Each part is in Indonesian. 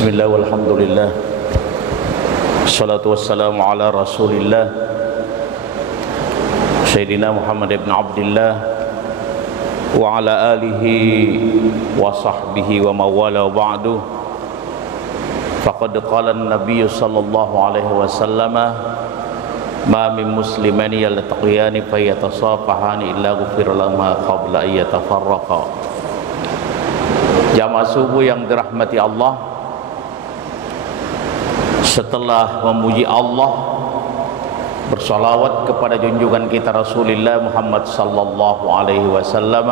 Bismillah walhamdulillah. Assalatu wassalamu ala Rasulillah Sayyidina Muhammad ibn Abdillah wa ala alihi wa sahbihi wa mawala wa ba'du. Faqad qala an-nabiy sallallahu alaihi wasallam ma min muslimani yaltaqiyani fayatasafahani illa ghufira lahum ma qabla an yatafarraqa. Jamaah subuh yang dirahmati Allah, setelah memuji Allah, bersalawat kepada junjungan kita Rasulullah Muhammad sallallahu alaihi wasallam,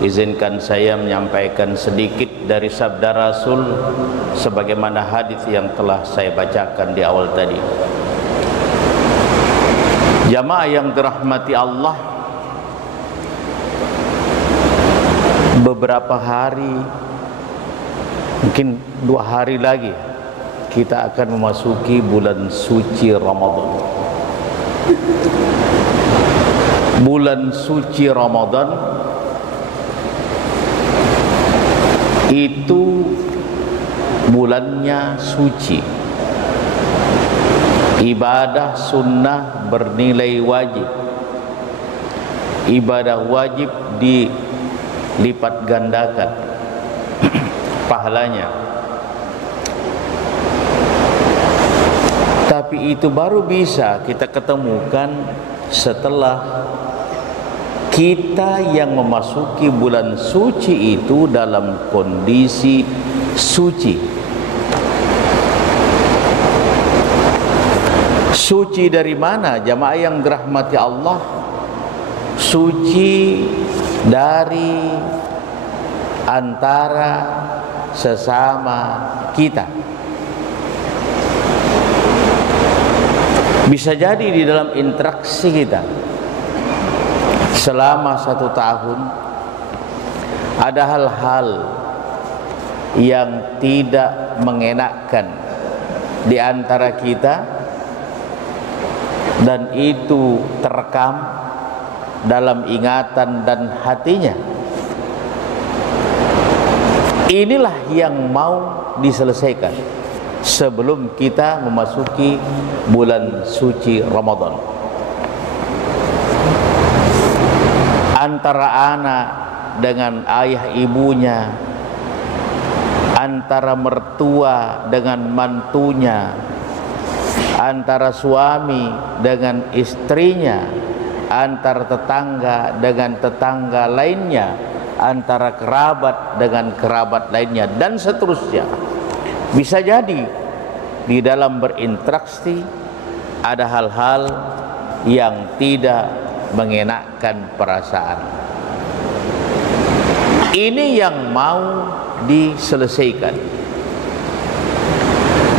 izinkan saya menyampaikan sedikit dari sabda Rasul sebagaimana hadis yang telah saya bacakan di awal tadi. Jamaah yang dirahmati Allah, beberapa hari, mungkin 2 hari lagi kita akan memasuki bulan suci Ramadan. Bulan suci Ramadan itu bulannya suci. Ibadah sunnah bernilai wajib. Ibadah wajib dilipat gandakan pahalanya. Tapi itu baru bisa kita ketemukan setelah kita yang memasuki bulan suci itu dalam kondisi suci. Suci dari mana? Jamaah yang dirahmati Allah, suci dari antara sesama kita. Bisa jadi di dalam interaksi kita selama 1 tahun ada hal-hal yang tidak mengenakkan di antara kita, dan itu terekam dalam ingatan dan hatinya. Inilah yang mau diselesaikan sebelum kita memasuki bulan suci Ramadan. Antara anak dengan ayah ibunya, antara mertua dengan mantunya, antara suami dengan istrinya, antara tetangga dengan tetangga lainnya, antara kerabat dengan kerabat lainnya, dan seterusnya. Bisa jadi di dalam berinteraksi ada hal-hal yang tidak mengenakkan perasaan. Ini yang mau diselesaikan.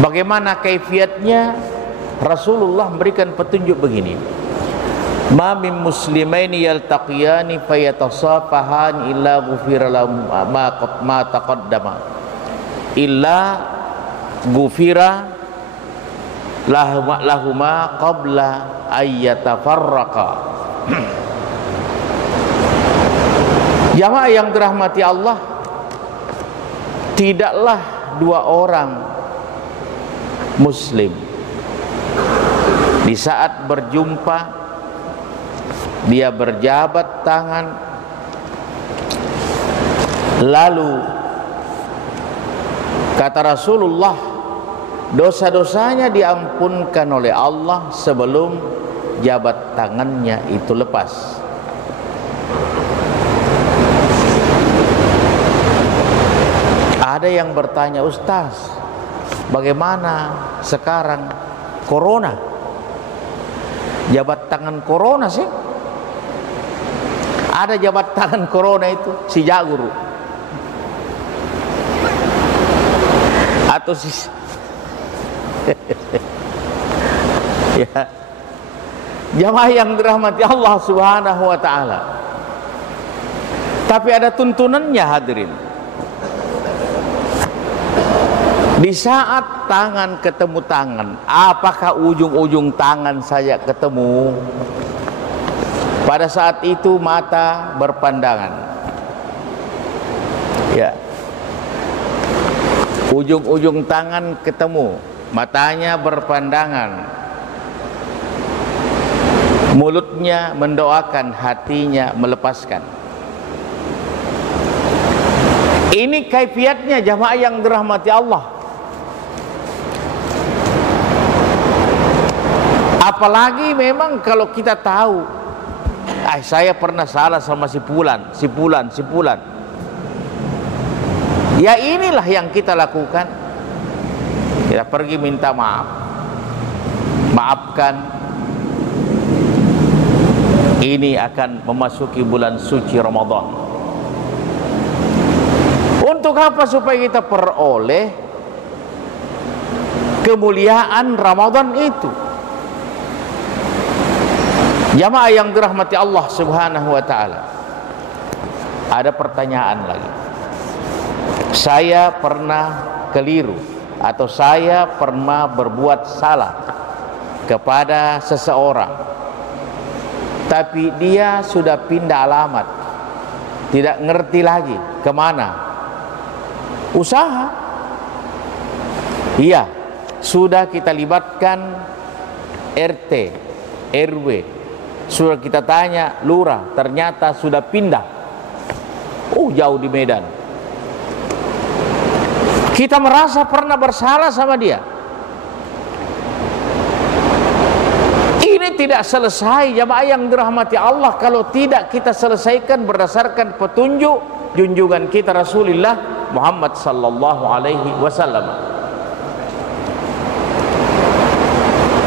Bagaimana kaifiatnya? Rasulullah memberikan petunjuk begini: ma min muslimaini yaltaqiyani fayatasafahan illa ghufira lahum ma taqaddama illa ghufira lahuma qabla ayyatafarraqa. Jamaah yang dirahmati Allah, tidaklah 2 orang muslim di saat berjumpa dia berjabat tangan, lalu kata Rasulullah, dosa-dosanya diampunkan oleh Allah sebelum jabat tangannya itu lepas. Ada yang bertanya, Ustaz, bagaimana sekarang corona? Jabat tangan corona sih? Ada jabat tangan corona itu si Jaguru atau si ya. Jamaah yang dirahmati Allah Subhanahu wa taala. Tapi ada tuntunannya, hadirin. Di saat tangan ketemu tangan, apakah ujung-ujung tangan saya ketemu? Pada saat itu mata berpandangan. Ya. ujung-ujung tangan ketemu, matanya berpandangan, mulutnya mendoakan, hatinya melepaskan. Ini kaifiatnya jamaah yang dirahmati Allah. Apalagi memang kalau kita tahu, saya pernah salah sama si fulan. Ya inilah yang kita lakukan. Kita pergi minta maaf, maafkan. Ini akan memasuki bulan suci Ramadan. Untuk apa? Supaya kita peroleh kemuliaan Ramadan itu. Jamaah yang dirahmati Allah Subhanahu wa ta'ala, ada pertanyaan lagi. Saya pernah keliru atau saya pernah berbuat salah kepada seseorang, tapi dia sudah pindah alamat, tidak ngerti lagi kemana. Usaha, iya, sudah kita libatkan RT, RW, sudah kita tanya lurah, ternyata sudah pindah, jauh di Medan. Kita merasa pernah bersalah sama dia. Ini tidak selesai jamaah yang dirahmati Allah kalau tidak kita selesaikan berdasarkan petunjuk junjungan kita Rasulullah Muhammad sallallahu alaihi wasallam.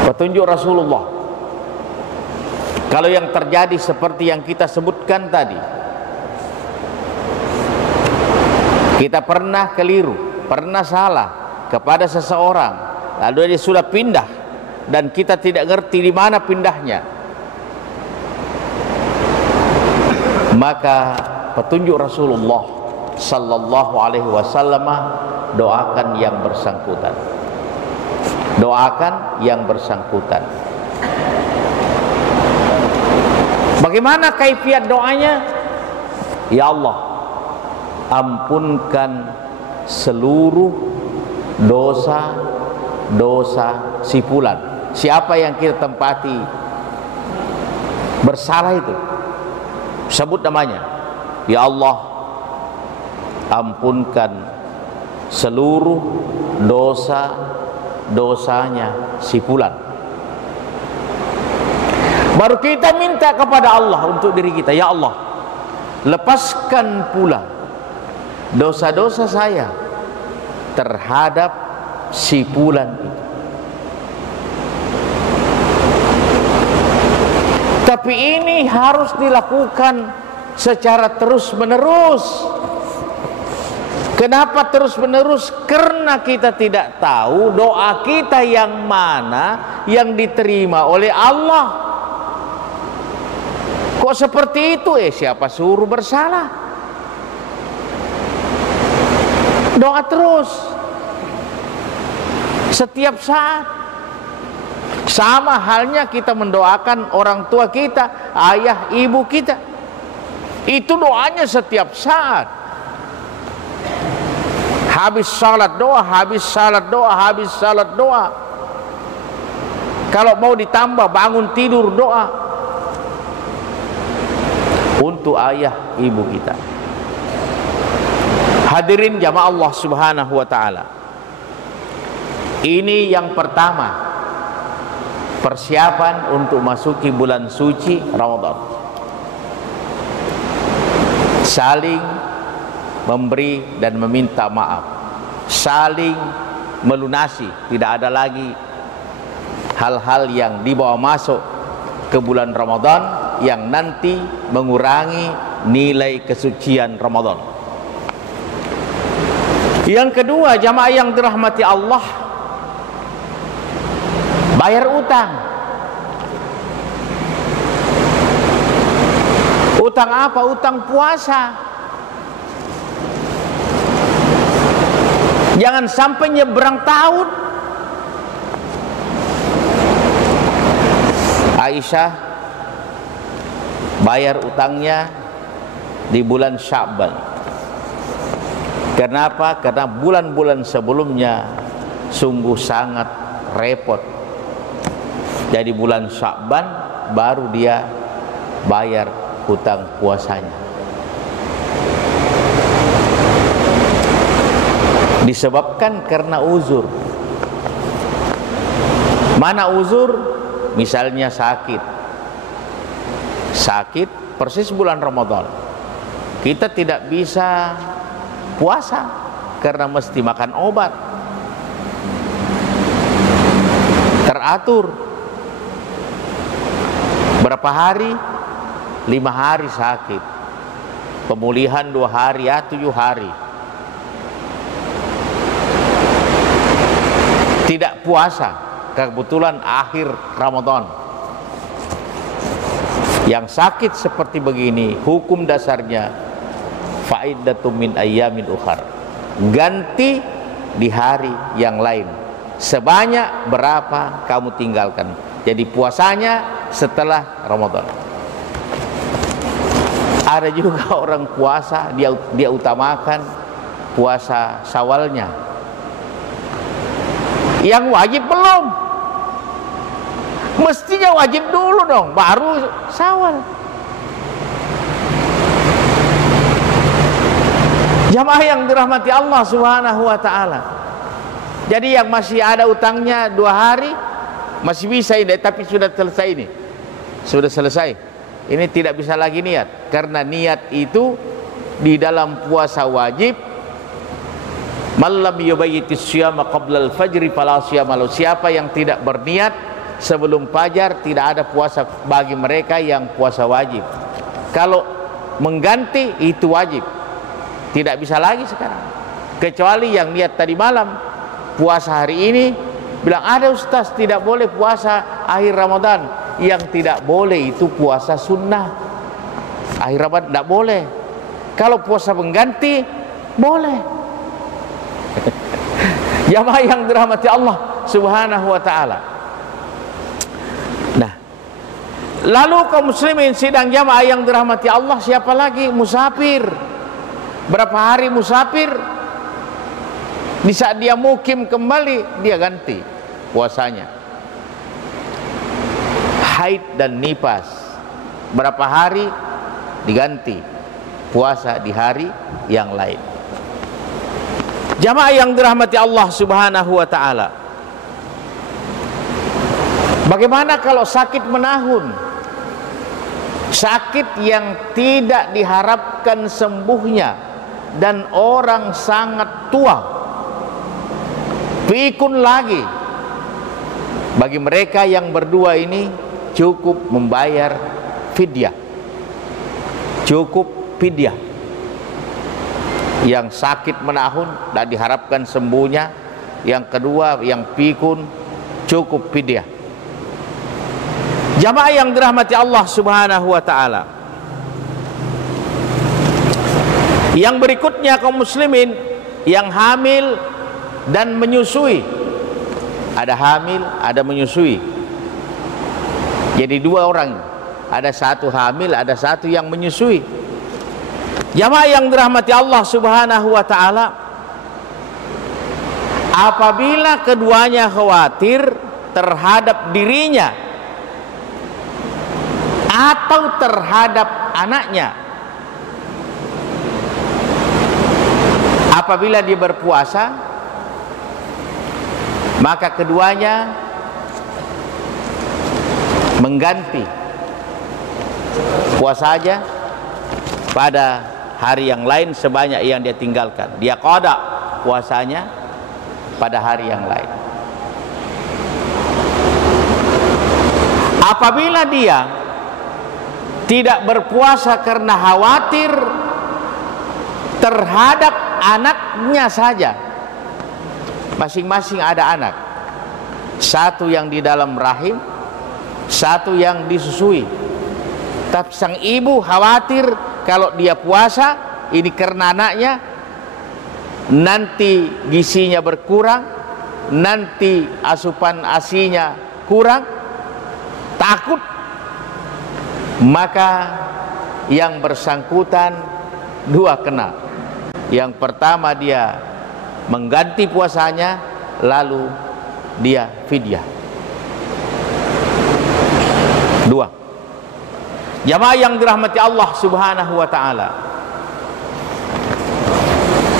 Petunjuk Rasulullah. Kalau yang terjadi seperti yang kita sebutkan tadi, kita pernah keliru, pernah salah kepada seseorang, lalu dia sudah pindah dan kita tidak ngerti di mana pindahnya, maka petunjuk Rasulullah sallallahu alaihi wasallam, doakan yang bersangkutan. Doakan yang bersangkutan. Bagaimana kaifiat doanya? Ya Allah, ampunkan seluruh dosa si fulan. Siapa yang kita tempati bersalah itu, sebut namanya. Ya Allah, ampunkan seluruh dosanya si fulan. Baru kita minta kepada Allah untuk diri kita, ya Allah, lepaskan pula dosa-dosa saya terhadap si fulan itu. Tapi ini harus dilakukan secara terus-menerus. Kenapa terus-menerus? Karena kita tidak tahu doa kita yang mana yang diterima oleh Allah. Kok seperti itu? Siapa suruh bersalah? Doa terus, setiap saat. Sama halnya kita mendoakan orang tua kita, ayah, ibu kita. Itu doanya setiap saat. Habis salat doa, habis salat doa, habis salat doa. Kalau mau ditambah bangun tidur doa untuk ayah ibu kita. Hadirin jamaah Allah Subhanahu wa ta'ala, ini yang pertama, persiapan untuk masuki bulan suci Ramadan. Saling memberi dan meminta maaf, saling melunasi. Tidak ada lagi hal-hal yang dibawa masuk ke bulan Ramadan yang nanti mengurangi nilai kesucian Ramadan. Yang kedua, jamaah yang dirahmati Allah, bayar utang. Utang apa? Utang puasa. Jangan sampai nyebrang tahun. Aisyah bayar utangnya di bulan Sya'ban. Kenapa? Karena bulan-bulan sebelumnya sungguh sangat repot. Jadi bulan Sya'ban baru dia bayar hutang puasanya. Disebabkan karena uzur. Mana uzur? Misalnya sakit persis bulan Ramadan, kita tidak bisa puasa karena mesti makan obat, teratur berapa hari, 5 hari sakit, pemulihan 2 hari, 7 hari, tidak puasa. Kebetulan akhir Ramadan. Yang sakit seperti begini, hukum dasarnya fa'iddatum min ayyamin ukhar, ganti di hari yang lain sebanyak berapa kamu tinggalkan. Jadi puasanya setelah Ramadan. Ada juga orang puasa dia utamakan puasa Syawalnya, yang wajib belum. Mestinya wajib dulu dong, baru Syawal. Jamaah yang dirahmati Allah Subhanahu wa ta'ala. Jadi yang masih ada utangnya 2 hari masih bisa ini, tapi sudah selesai ini. Sudah selesai. Ini tidak bisa lagi niat, karena niat itu di dalam puasa wajib. Malam yubayyitis syiyama qabla al-fajri fala syiyama lahu. Siapa yang tidak berniat sebelum fajar, tidak ada puasa bagi mereka yang puasa wajib. Kalau mengganti itu wajib, tidak bisa lagi sekarang. Kecuali yang niat tadi malam puasa hari ini, bilang ada ustaz tidak boleh puasa akhir Ramadan. Yang tidak boleh itu puasa sunnah akhir Ramadan, tidak boleh. Kalau puasa mengganti boleh. Jamaah yang dirahmati Allah Subhanahu wa ta'ala. Nah, lalu kaum muslimin sidang jamaah yang dirahmati Allah, siapa lagi? Musafir. Berapa hari musafir? Di saat dia mukim kembali, dia ganti puasanya. Haid dan nifas, berapa hari diganti puasa di hari yang lain. Jamaah yang dirahmati Allah Subhanahu wa ta'ala, bagaimana kalau sakit menahun? Sakit yang tidak diharapkan sembuhnya dan orang sangat tua, pikun lagi. Bagi mereka yang berdua ini cukup membayar fidyah. Cukup fidyah. Yang sakit menahun dan diharapkan sembuhnya, yang kedua yang pikun, cukup fidyah. Jamaah yang dirahmati Allah Subhanahu wa ta'ala, yang berikutnya kaum muslimin yang hamil dan menyusui. Ada hamil, ada menyusui. Jadi 2 orang, ada satu hamil, ada satu yang menyusui. Jamaah yang dirahmati Allah Subhanahu wa ta'ala, apabila keduanya khawatir terhadap dirinya atau terhadap anaknya, apabila dia berpuasa, maka keduanya mengganti puasa saja pada hari yang lain sebanyak yang dia tinggalkan. Dia qada puasanya pada hari yang lain. Apabila dia tidak berpuasa karena khawatir terhadap anaknya saja, masing-masing ada anak, satu yang di dalam rahim, satu yang disusui, tapi sang ibu khawatir kalau dia puasa ini karena anaknya nanti gizinya berkurang, nanti asupan ASI-nya kurang, takut. Maka yang bersangkutan 2 kena. Yang pertama dia mengganti puasanya, lalu dia fidyah. Dua. Jamaah yang dirahmati Allah Subhanahu wa taala.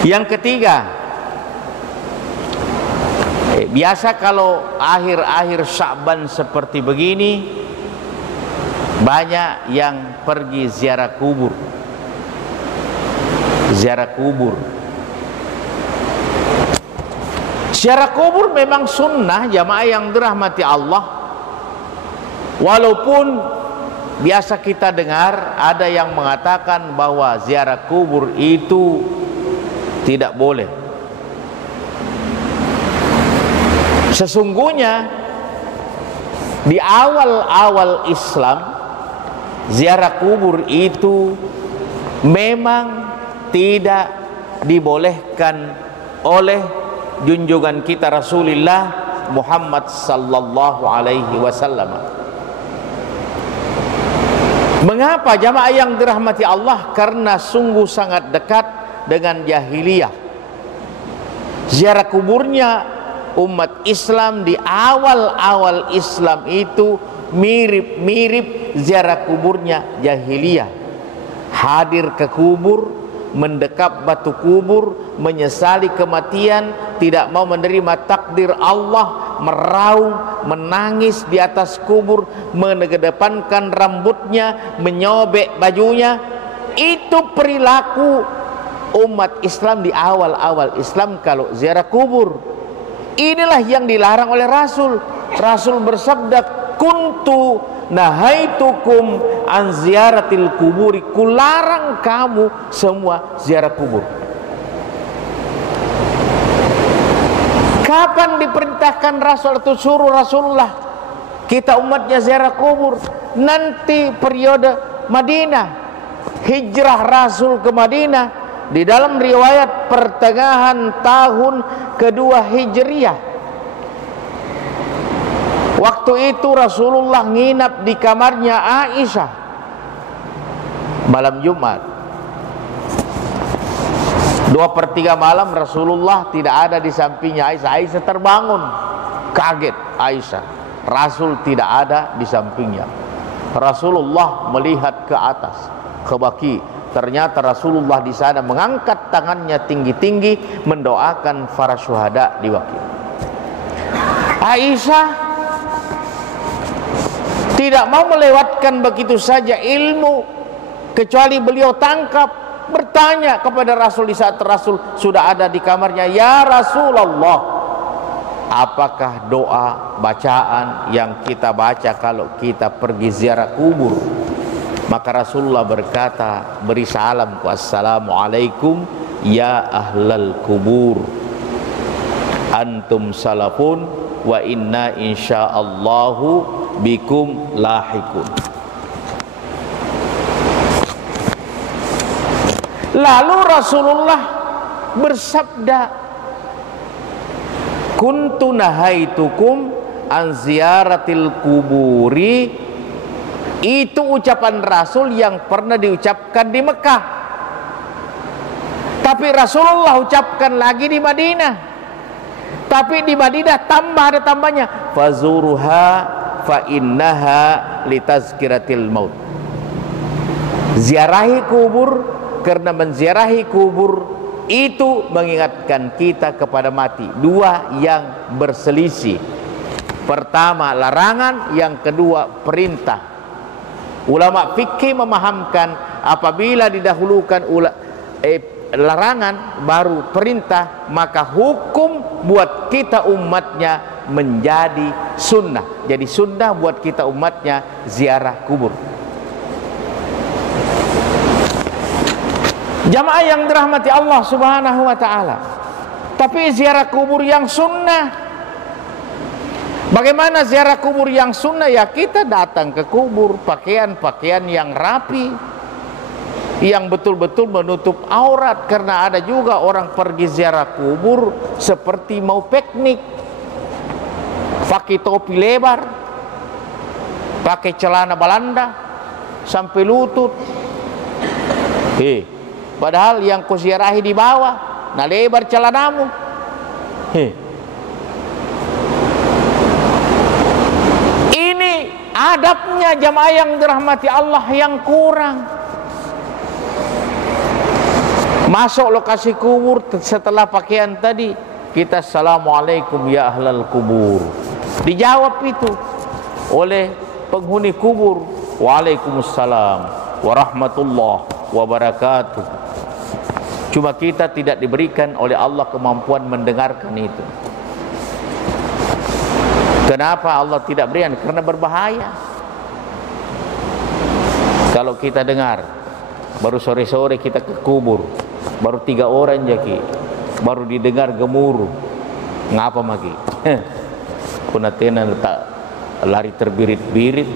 Yang ketiga, biasa kalau akhir-akhir Sya'ban seperti begini, banyak yang pergi ziarah kubur. Ziarah kubur. Ziarah kubur memang sunnah, jamaah yang dirahmati Allah. Walaupun biasa kita dengar ada yang mengatakan bahwa ziarah kubur itu tidak boleh. Sesungguhnya di awal-awal Islam, ziarah kubur itu memang tidak dibolehkan oleh junjungan kita Rasulullah Muhammad sallallahu alaihi wasallam. Mengapa jamaah yang dirahmati Allah? Karena sungguh sangat dekat dengan jahiliyah. Ziarah kuburnya umat Islam di awal-awal Islam itu mirip-mirip ziarah kuburnya jahiliyah. Hadir ke kubur, mendekap batu kubur, menyesali kematian, tidak mau menerima takdir Allah, meraung, menangis di atas kubur, mengedepankan rambutnya, menyobek bajunya. Itu perilaku umat Islam di awal-awal Islam kalau ziarah kubur. Inilah yang dilarang oleh Rasul. Rasul bersabda, kuntu nahaitukum an ziaratil kuburi, kularang kamu semua ziarah kubur. Kapan diperintahkan Rasul atau suruh Rasulullah kita umatnya ziarah kubur? Nanti periode Madinah, hijrah Rasul ke Madinah, di dalam riwayat pertengahan tahun kedua Hijriyah. Waktu itu Rasulullah nginap di kamarnya Aisyah malam Jumat. 2/3 malam Rasulullah tidak ada di sampingnya Aisyah. Aisyah terbangun, kaget Aisyah. Rasul tidak ada di sampingnya. Rasulullah melihat ke atas, ke baki. Ternyata Rasulullah di sana mengangkat tangannya tinggi-tinggi mendoakan para syuhada di baki. Aisyah tidak mau melewatkan begitu saja ilmu, kecuali beliau tangkap, bertanya kepada Rasul di saat Rasul sudah ada di kamarnya, ya Rasulullah, apakah doa bacaan yang kita baca kalau kita pergi ziarah kubur? Maka Rasulullah berkata, beri salamku, assalamualaikum ya ahlal kubur, antum salafun wa inna insyaallahu bikum lahikun. Lalu Rasulullah bersabda, kuntu nahaitukum an ziyaratil kuburi. Itu ucapan Rasul yang pernah diucapkan di Mekah, tapi Rasulullah ucapkan lagi di Madinah. Tapi di Madinah ada tambahnya, fazuruha fa innaha litazkiratil maut. Ziarahi kubur, karena menziarahi kubur itu mengingatkan kita kepada mati. Dua yang berselisih. Pertama larangan, yang kedua perintah. Ulama fikih memahamkan apabila didahulukan larangan baru perintah, maka hukum buat kita umatnya menjadi sunnah. Jadi sunnah buat kita umatnya ziarah kubur. Jamaah yang dirahmati Allah Subhanahu wa taala. Tapi ziarah kubur yang sunnah, bagaimana ziarah kubur yang sunnah? Ya kita datang ke kubur pakaian-pakaian yang rapi, yang betul-betul menutup aurat. Karena ada juga orang pergi ziarah kubur seperti mau piknik, pakai topi lebar, pakai celana Belanda sampai lutut. Padahal yang kau ziarahi di bawah, nah lebar celanamu. Ini adabnya jamaah yang dirahmati Allah yang kurang. Masuk lokasi kubur setelah pakaian tadi, kita assalamualaikum ya ahlal kubur. Dijawab itu oleh penghuni kubur, waalaikumsalam warahmatullahi wabarakatuh. Cuma kita tidak diberikan oleh Allah kemampuan mendengarkan itu. Kenapa Allah tidak berikan? Karena berbahaya. Kalau kita dengar, baru sore-sore kita ke kubur, baru 3 orang jaki, baru didengar gemuruh, ngapa magi? Kuna tenan tak lari terbirit-birit,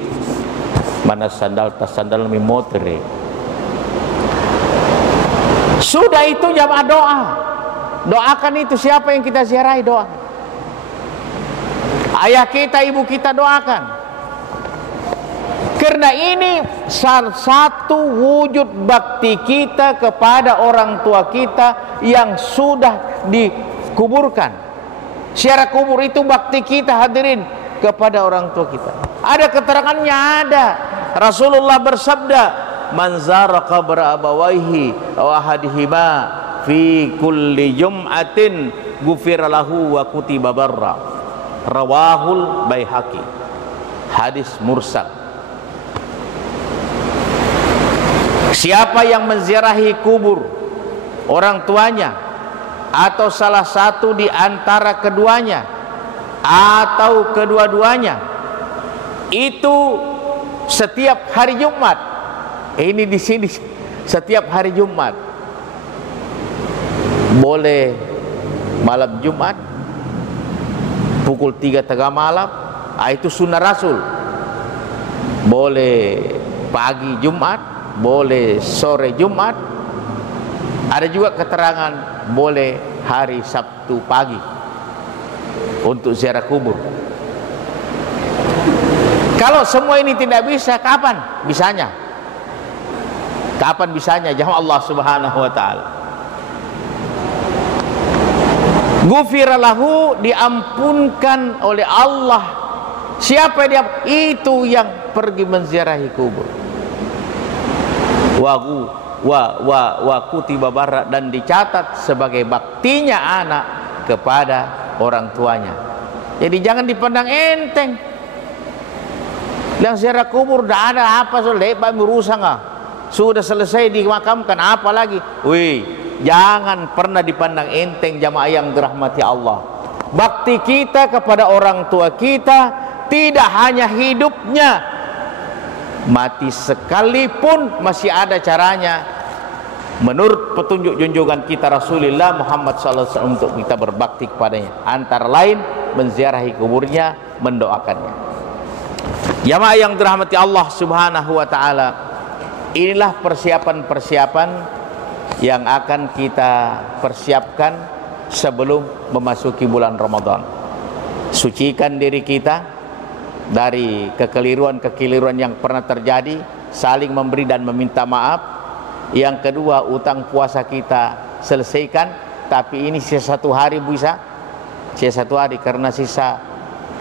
mana sandal tas sandal mi motere. Sudah itu jamaah doa. Doakan itu, siapa yang kita ziarahi doa. Ayah kita, ibu kita doakan. Karena ini salah satu wujud bakti kita kepada orang tua kita yang sudah dikuburkan. Ziarah kubur itu bakti kita, hadirin, kepada orang tua kita. Ada keterangannya, ada. Rasulullah bersabda, man zara qabra abawaihi aw ahadihima fi kulli jum'atin ghufira lahu wa kutiba barra. Rawahul Baihaqi. Hadis mursal. Siapa yang menziarahi kubur orang tuanya atau salah satu di antara keduanya atau kedua-duanya, itu setiap hari Jumat. Ini di sini setiap hari Jumat. Boleh malam Jumat pukul 3 tengah malam, itu sunnah Rasul. Boleh pagi Jumat, boleh sore Jumat. Ada juga keterangan boleh hari Sabtu pagi untuk ziarah kubur. Kalau semua ini tidak bisa, kapan bisanya? Kapan bisanya? Jamaah Allah Subhanahu wa taala. Ghufira lahu, diampunkan oleh Allah. Siapa dia? Itu yang pergi menziarahi kubur. Wa kutiba barra, dan dicatat sebagai baktinya anak kepada orang tuanya. Jadi jangan dipandang enteng. Yang ziarah kubur dah ada apa, so lebar merusak sudah selesai dimakamkan, apa lagi? Wih, jangan pernah dipandang enteng jamaah yang dirahmati Allah. Bakti kita kepada orang tua kita tidak hanya hidupnya, mati sekalipun masih ada caranya menurut petunjuk junjungan kita Rasulullah Muhammad SAW untuk kita berbakti kepadanya. Antara lain menziarahi kuburnya, mendoakannya. Jamaah yang dirahmati Allah Subhanahu wa taala, inilah persiapan-persiapan yang akan kita persiapkan sebelum memasuki bulan Ramadan. Sucikan diri kita dari kekeliruan-kekeliruan yang pernah terjadi, saling memberi dan meminta maaf. Yang kedua, utang puasa kita selesaikan, tapi ini sisa 1 hari bisa, sisa 1 hari, karena sisa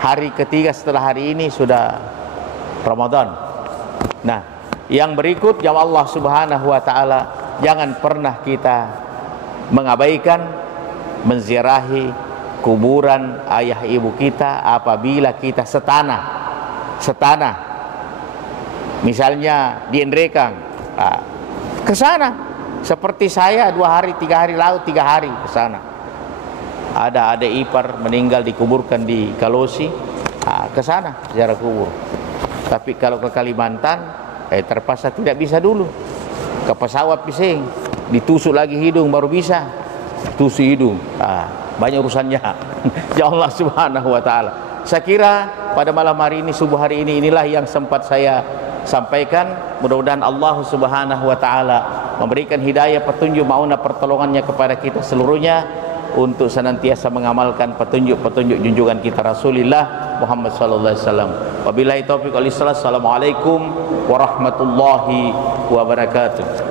hari ketiga setelah hari ini sudah Ramadan. Nah, yang berikut ya Allah Subhanahu wa taala, jangan pernah kita mengabaikan menziarahi kuburan ayah ibu kita apabila kita setanah. Misalnya di Endrekang, ke sana. Seperti saya 2 hari 3 hari lalu 3 hari ke sana. Ada adik ipar meninggal dikuburkan di Kalosi, ke sana ziarah kubur. Tapi kalau ke Kalimantan terpaksa tidak bisa dulu. Ke pesawat bising, ditusuk lagi hidung baru bisa. Tusuk hidung, banyak urusannya. Ya Allah Subhanahu wa taala. Saya kira pada malam hari ini, subuh hari ini, inilah yang sempat saya sampaikan. Mudah-mudahan Allah Subhanahu wa taala memberikan hidayah, petunjuk, maunah, pertolongannya kepada kita seluruhnya untuk senantiasa mengamalkan petunjuk-petunjuk junjungan kita Rasulullah Muhammad sallallahu alaihi wasallam. Wabillahi taufiq wal hidayah. Assalamualaikum warahmatullahi wabarakatuh.